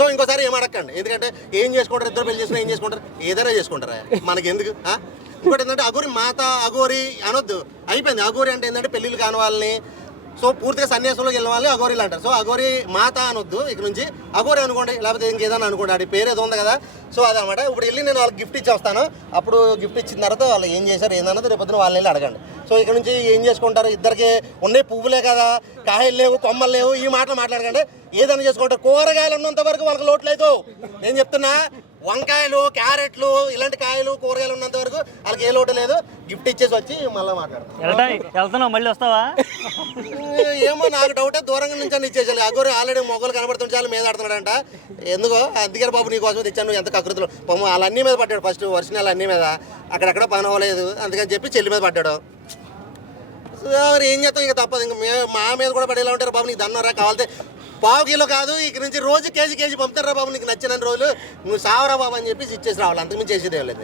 So ఇంకోసారి ఏం అడగండి, ఎందుకంటే ఏం చేసుకుంటారు, ఇద్దరు పెళ్లి చేసుకుని ఏం చేసుకుంటారు, ఏదైనా చేసుకుంటారా, మనకి ఎందుకు. ఇంకోటి ఏంటంటే అఘోరి మాత అఘోరి అనొద్దు, అయిపోయింది. అఘోరి అంటే ఏంటంటే పెళ్ళిళ్ళు కాని వాళ్ళని, సో పూర్తిగా సన్యాసంలోకి వెళ్ళిన వాళ్ళని అఘోరీలు అంటారు. సో అఘోరి మాత అనొద్దు, ఇక నుంచి అఘోరి అనుకోండి, లేకపోతే ఇంకేదన్నా అనుకోండి, అది పేరు ఏదో ఉంది కదా. సో అదనమాట. ఇప్పుడు వెళ్ళి నేను వాళ్ళకి గిఫ్ట్ ఇచ్చేస్తాను. అప్పుడు గిఫ్ట్ ఇచ్చిన తర్వాత వాళ్ళు ఏం చేశారు ఏందన్నది రేపు పొద్దున వాళ్ళని వెళ్ళి అడగండి. సో ఇక్కడ నుంచి ఏం చేసుకుంటారు, ఇద్దరికి ఉన్నాయి పువ్వులే కదా, కాయలు లేవు, కొమ్మలు లేవు, ఈ మాటలు మాట్లాడకండి. ఏదైనా చేసుకుంటారు. కూరగాయలు ఉన్నంత వరకు వాళ్ళకి లోట్లేదు. నేను చెప్తున్నా, వంకాయలు, క్యారెట్లు, ఇలాంటి కాయలు, కూరగాయలు ఉన్నంత వరకు వాళ్ళకి ఏ లోటు లేదు. గిఫ్ట్ ఇచ్చేసి వచ్చి మళ్ళీ మాట్లాడతాం. మళ్ళీ వస్తావా? ఏమో నాకు డౌటే, దూరంగా నుంచి అని ఇచ్చేసాలి. అగోరు ఆల్రెడీ మొగ్గలు కనబడుతుంటే చాలా మీద ఆడుతున్నాడంట. ఎందుకో అందుకే బాబు నీ కోసం తెచ్చాను, ఎంత కకృతులు. వాళ్ళ అన్నీ మీద పడ్డాడు. ఫస్ట్ వర్షాలు అన్నీ మీద, అక్కడక్కడ పని అవ్వలేదు, అందుకని చెప్పి చెల్లి మీద పడ్డాడు. ఏం చేస్తాం, ఇక తప్పదు. ఇంక మా మీద కూడా పడేలా ఉంటారు. బాబు నీకు దన్నరా, కావాలంటే పావు కిలో కాదు, ఇక నుంచి రోజు కేజీ పంపుతారా బాబు, నీకు నచ్చిన రోజులు నువ్వు సావరా బాబు అని చెప్పేసి ఇచ్చేసి రావాలి. అంతకుమించి చేసేది లేదు.